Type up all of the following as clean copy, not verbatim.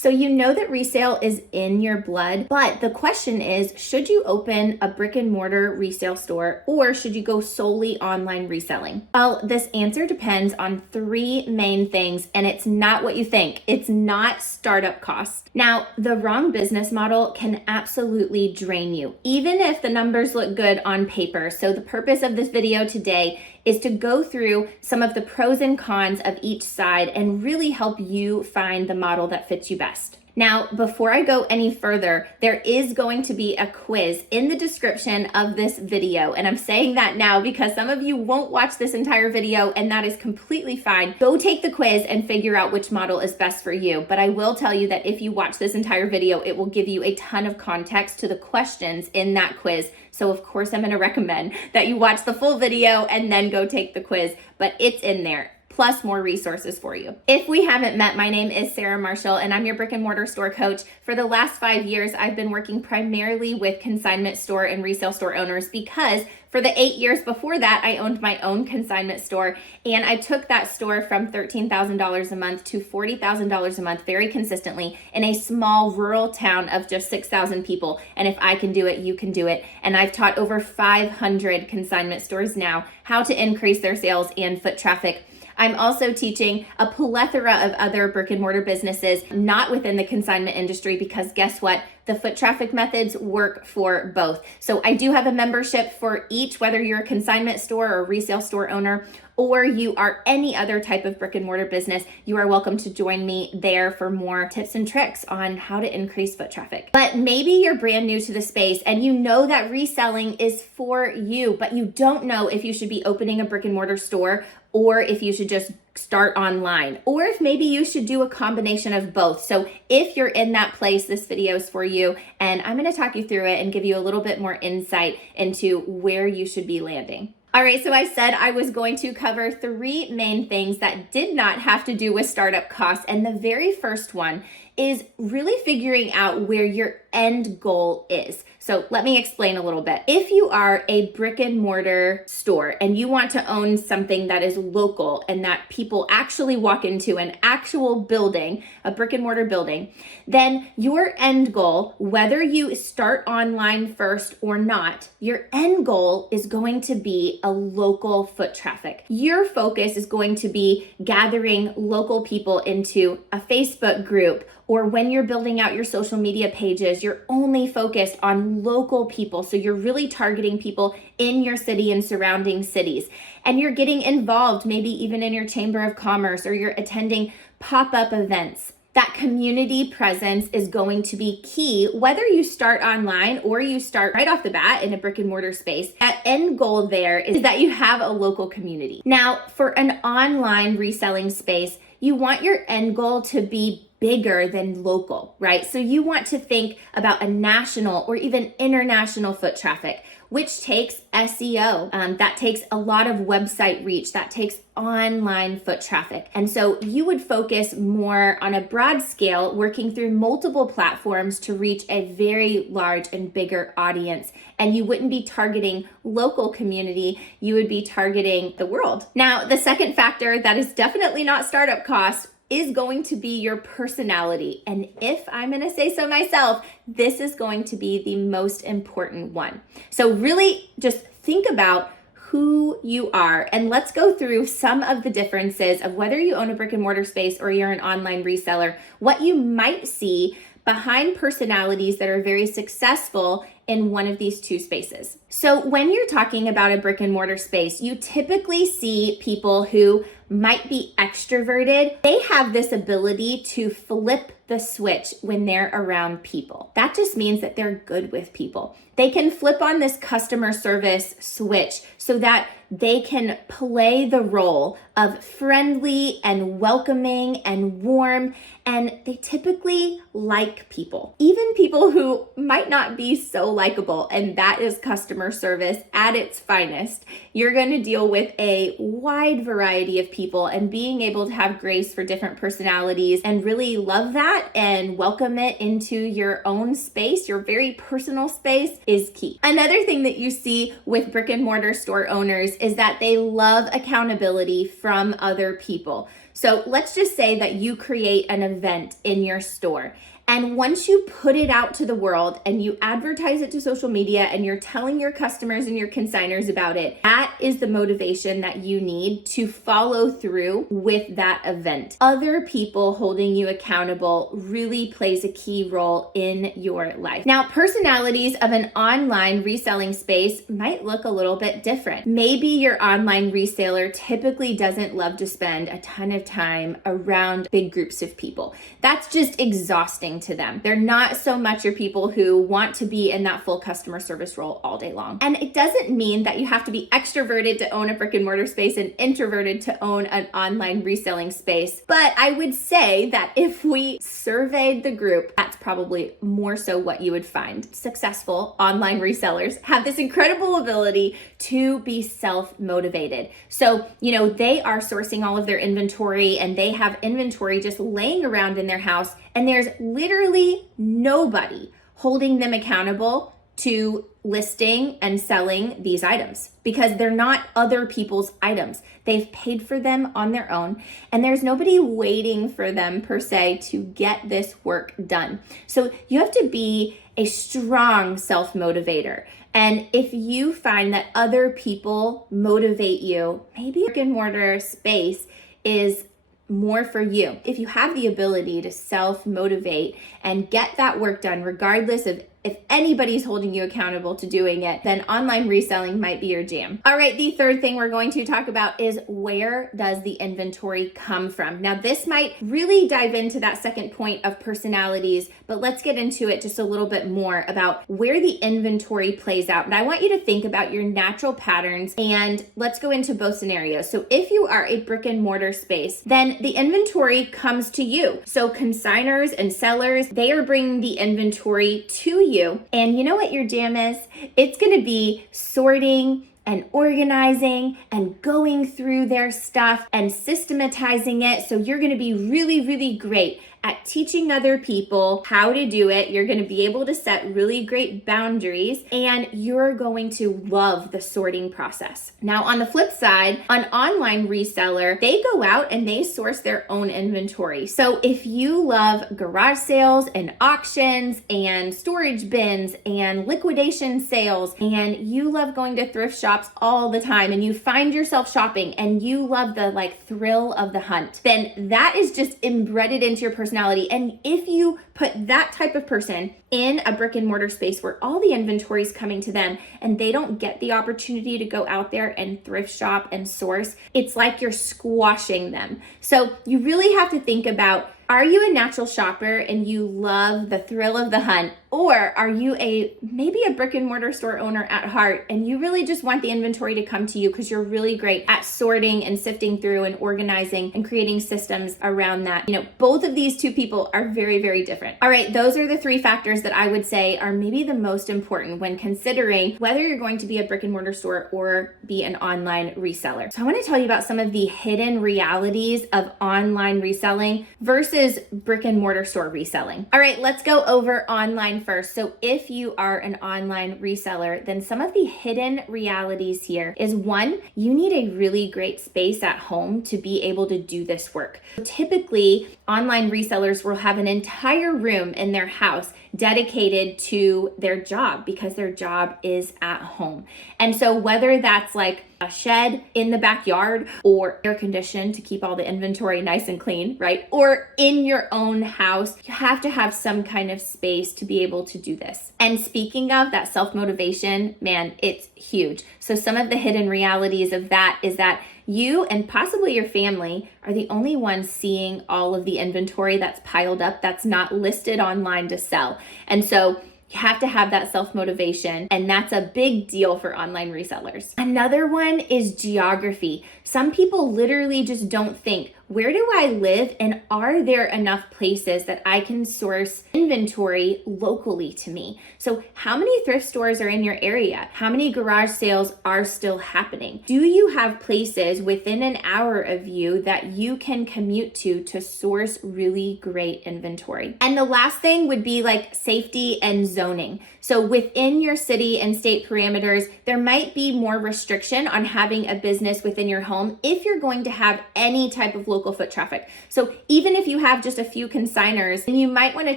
So you know that resale is in your blood, but the question is, should you open a brick and mortar resale store or should you go solely online reselling? Well, this answer depends on three main things, and it's not what you think. It's not startup cost. Now, the wrong business model can absolutely drain you, even if the numbers look good on paper. So the purpose of this video today is to go through some of the pros and cons of each side and really help you find the model that fits you best. Now, before I go any further, there is going to be a quiz in the description of this video. And I'm saying that now because some of you won't watch this entire video, and that is completely fine. Go take the quiz and figure out which model is best for you. But I will tell you that if you watch this entire video, it will give you a ton of context to the questions in that quiz. So of course, I'm going to recommend that you watch the full video and then go take the quiz, but it's in there, plus more resources for you. If we haven't met, my name is Sarah Marshall and I'm your brick and mortar store coach. For the last 5 years, I've been working primarily with consignment store and resale store owners because for the 8 years before that, I owned my own consignment store, and I took that store from $13,000 a month to $40,000 a month very consistently in a small rural town of just 6,000 people. And if I can do it, you can do it. And I've taught over 500 consignment stores now how to increase their sales and foot traffic. I'm also teaching a plethora of other brick and mortar businesses, not within the consignment industry, because guess what? The foot traffic methods work for both. So I do have a membership for each, whether you're a consignment store or a resale store owner, or you are any other type of brick and mortar business. You are welcome to join me there for more tips and tricks on how to increase foot traffic. But maybe you're brand new to the space and you know that reselling is for you, but you don't know if you should be opening a brick and mortar store or if you should just start online, or if maybe you should do a combination of both. So if you're in that place, this video is for you, and I'm going to talk you through it and give you a little bit more insight into where you should be landing. All right, so I said I was going to cover three main things that did not have to do with startup costs, and the very first one is really figuring out where your end goal is. So let me explain a little bit. If you are a brick and mortar store and you want to own something that is local and that people actually walk into, an actual building, a brick and mortar building, then your end goal, whether you start online first or not, your end goal is going to be a local foot traffic. Your focus is going to be gathering local people into a Facebook group, or when you're building out your social media pages, you're only focused on local people. So you're really targeting people in your city and surrounding cities. And you're getting involved, maybe even in your chamber of commerce, or you're attending pop-up events. That community presence is going to be key, whether you start online or you start right off the bat in a brick and mortar space. That end goal there is that you have a local community. Now, for an online reselling space, you want your end goal to be bigger than local, right? So you want to think about a national or even international foot traffic, which takes SEO. That takes a lot of website reach. That takes online foot traffic. And so you would focus more on a broad scale, working through multiple platforms to reach a very large and bigger audience. And you wouldn't be targeting local community, you would be targeting the world. Now, the second factor that is definitely not startup cost is going to be your personality. And if I'm gonna say so myself, this is going to be the most important one. So really just think about who you are, and let's go through some of the differences of whether you own a brick and mortar space or you're an online reseller, what you might see behind personalities that are very successful in one of these two spaces. So when you're talking about a brick and mortar space, you typically see people who might be extroverted. They have this ability to flip the switch when they're around people. That just means that they're good with people. They can flip on this customer service switch so that they can play the role of friendly and welcoming and warm, and they typically like people, even people who might not be so likable, and that is customer service at its finest. You're going to deal with a wide variety of people, and being able to have grace for different personalities and really love that and welcome it into your own space, your very personal space, is key. Another thing that you see with brick and mortar store owners is that they love accountability from other people. So let's just say that you create an event in your store. And once you put it out to the world and you advertise it to social media and you're telling your customers and your consignors about it, that is the motivation that you need to follow through with that event. Other people holding you accountable really plays a key role in your life. Now, personalities of an online reselling space might look a little bit different. Maybe your online reseller typically doesn't love to spend a ton of time around big groups of people. That's just exhausting to them. They're not so much your people who want to be in that full customer service role all day long. And it doesn't mean that you have to be extroverted to own a brick and mortar space and introverted to own an online reselling space. But I would say that if we surveyed the group, that's probably more so what you would find. Successful online resellers have this incredible ability to be self-motivated. So, they are sourcing all of their inventory and they have inventory just laying around in their house, and there's literally nobody holding them accountable to listing and selling these items because they're not other people's items. They've paid for them on their own, and there's nobody waiting for them per se to get this work done. So you have to be a strong self-motivator. And if you find that other people motivate you, maybe a brick and mortar space is more for you. If you have the ability to self-motivate and get that work done, regardless of if anybody's holding you accountable to doing it, then online reselling might be your jam. All right, the third thing we're going to talk about is, where does the inventory come from? Now, this might really dive into that second point of personalities, but let's get into it just a little bit more about where the inventory plays out. And I want you to think about your natural patterns, and let's go into both scenarios. So if you are a brick and mortar space, then the inventory comes to you. So consignors and sellers, they are bringing the inventory to you. And you know what your jam is? It's going to be sorting and organizing and going through their stuff and systematizing it. So you're going to be really, really great at teaching other people how to do it. You're going to be able to set really great boundaries, and you're going to love the sorting process. Now, on the flip side, an online reseller, they go out and they source their own inventory. So if you love garage sales and auctions and storage bins and liquidation sales, and you love going to thrift shops all the time, and you find yourself shopping and you love the thrill of the hunt, then that is just embedded into your personality. And if you put that type of person in a brick and mortar space where all the inventory is coming to them and they don't get the opportunity to go out there and thrift shop and source, it's like you're squashing them. So you really have to think about, are you a natural shopper and you love the thrill of the hunt? Or are you maybe a brick and mortar store owner at heart and you really just want the inventory to come to you because you're really great at sorting and sifting through and organizing and creating systems around that? Both of these two people are very, very different. All right, those are the three factors that I would say are maybe the most important when considering whether you're going to be a brick and mortar store or be an online reseller. So I want to tell you about some of the hidden realities of online reselling versus brick and mortar store reselling. All right, let's go over online first. So if you are an online reseller, then some of the hidden realities here is, one, you need a really great space at home to be able to do this work. Typically, online resellers will have an entire room in their house dedicated to their job because their job is at home. And so whether that's like a shed in the backyard or air conditioned to keep all the inventory nice and clean, right? Or in your own house, you have to have some kind of space to be able to do this. And speaking of that self-motivation, man, it's huge. So some of the hidden realities of that is that you and possibly your family are the only ones seeing all of the inventory that's piled up that's not listed online to sell. And so you have to have that self-motivation, and that's a big deal for online resellers. Another one is geography. Some people literally just don't think, where do I live and are there enough places that I can source inventory locally to me? So how many thrift stores are in your area? How many garage sales are still happening? Do you have places within an hour of you that you can commute to source really great inventory? And the last thing would be like safety and zoning. So within your city and state parameters, there might be more restriction on having a business within your home if you're going to have any type of local local foot traffic. So even if you have just a few consignors, you might want to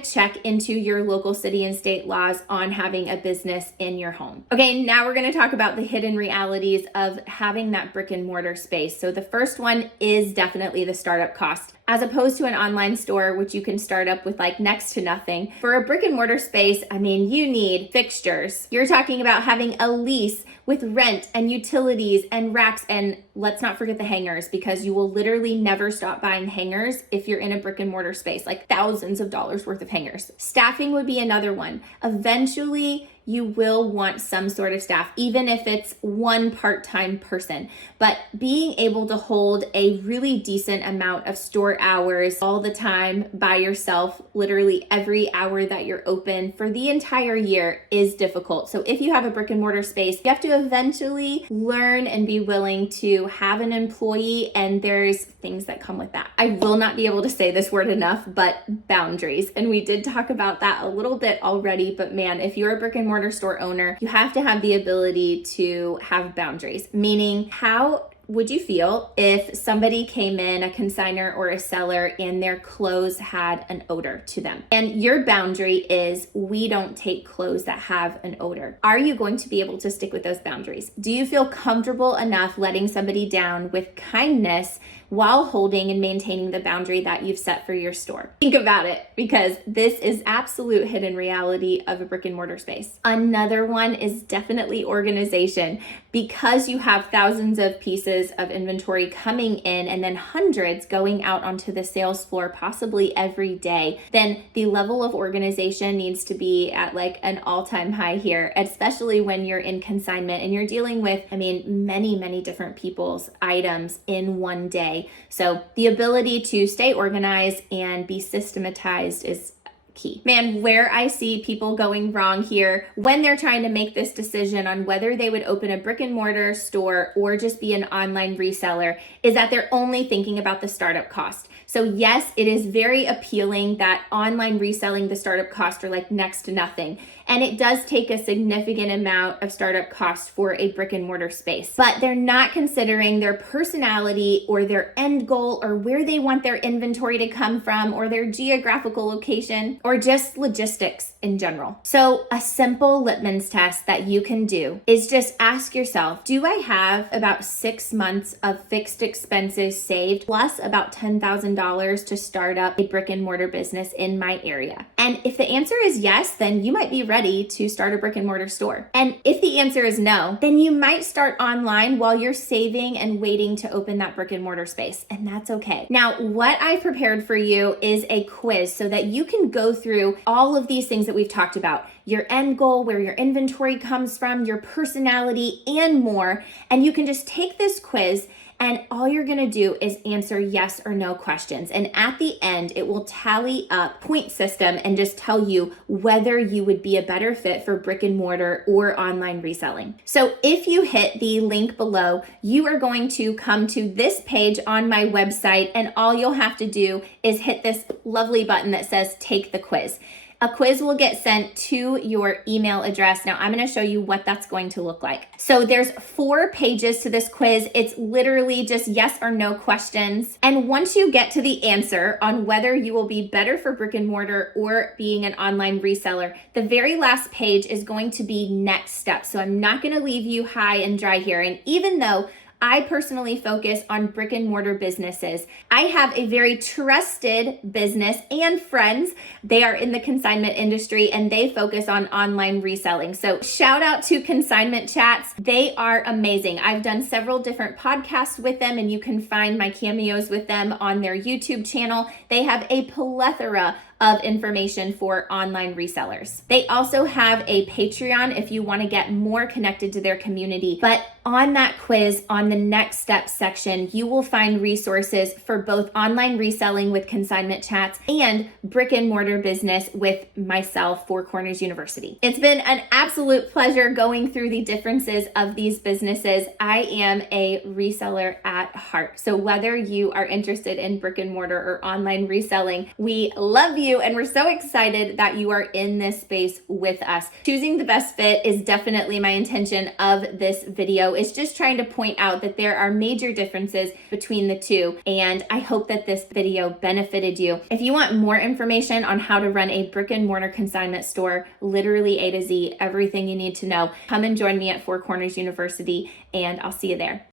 check into your local city and state laws on having a business in your home. Okay, now we're going to talk about the hidden realities of having that brick and mortar space. So the first one is definitely the startup cost. As opposed to an online store, which you can start up with like next to nothing. For a brick and mortar space, I mean, you need fixtures. You're talking about having a lease with rent and utilities and racks, and let's not forget the hangers, because you will literally never stop buying hangers if you're in a brick and mortar space, like thousands of dollars worth of hangers. Staffing would be another one. Eventually, you will want some sort of staff, even if it's one part-time person. But being able to hold a really decent amount of store hours all the time by yourself, literally every hour that you're open for the entire year, is difficult. So if you have a brick and mortar space, you have to eventually learn and be willing to have an employee, and there's things that come with that. I will not be able to say this word enough, but boundaries. And we did talk about that a little bit already, but man, if you're a brick and mortar store owner, you have to have the ability to have boundaries, meaning how would you feel if somebody came in, a consignor or a seller, and their clothes had an odor to them? And your boundary is, we don't take clothes that have an odor. Are you going to be able to stick with those boundaries? Do you feel comfortable enough letting somebody down with kindness while holding and maintaining the boundary that you've set for your store? Think about it, because this is absolute hidden reality of a brick and mortar space. Another one is definitely organization. Because you have thousands of pieces of inventory coming in and then hundreds going out onto the sales floor, possibly every day, then the level of organization needs to be at like an all-time high here, especially when you're in consignment and you're dealing with, many different people's items in one day. So the ability to stay organized and be systematized is key. Man, where I see people going wrong here when they're trying to make this decision on whether they would open a brick and mortar store or just be an online reseller is that they're only thinking about the startup cost. So yes, it is very appealing that online reselling, the startup costs are like next to nothing. And it does take a significant amount of startup cost for a brick and mortar space, but they're not considering their personality or their end goal or where they want their inventory to come from or their geographical location or just logistics in general. So a simple litmus test that you can do is just ask yourself, do I have about 6 months of fixed expenses saved plus about $10,000 to start up a brick and mortar business in my area? And if the answer is yes, then you might be ready to start a brick and mortar store. And if the answer is no, then you might start online while you're saving and waiting to open that brick and mortar space. And that's okay. Now, what I prepared for you is a quiz so that you can go through all of these things that we've talked about. Your end goal, where your inventory comes from, your personality, and more. And you can just take this quiz, and all you're gonna do is answer yes or no questions. And at the end, it will tally up point system and just tell you whether you would be a better fit for brick and mortar or online reselling. So if you hit the link below, you are going to come to this page on my website, and all you'll have to do is hit this lovely button that says take the quiz. A quiz will get sent to your email address. Now I'm going to show you what that's going to look like. So there's 4 pages to this quiz. It's literally just yes or no questions. And once you get to the answer on whether you will be better for brick and mortar or being an online reseller, the very last page is going to be next steps. So I'm not going to leave you high and dry here. And even though I personally focus on brick and mortar businesses, I have a very trusted business and friends. They are in the consignment industry and they focus on online reselling. So shout out to Consignment Chats. They are amazing. I've done several different podcasts with them, and you can find my cameos with them on their YouTube channel. They have a plethora of information for online resellers. They also have a Patreon if you want to get more connected to their community. But on that quiz, on the next step section, you will find resources for both online reselling with Consignment Chats and brick and mortar business with myself, Four Corners University. It's been an absolute pleasure going through the differences of these businesses. I am a reseller at heart. So whether you are interested in brick and mortar or online reselling, we love you. you, and we're so excited that you are in this space with us. Choosing the best fit is definitely my intention of this video. It's just trying to point out that there are major differences between the two, and I hope that this video benefited you. If you want more information on how to run a brick and mortar consignment store, literally A to Z, everything you need to know, come and join me at Four Corners University, and I'll see you there.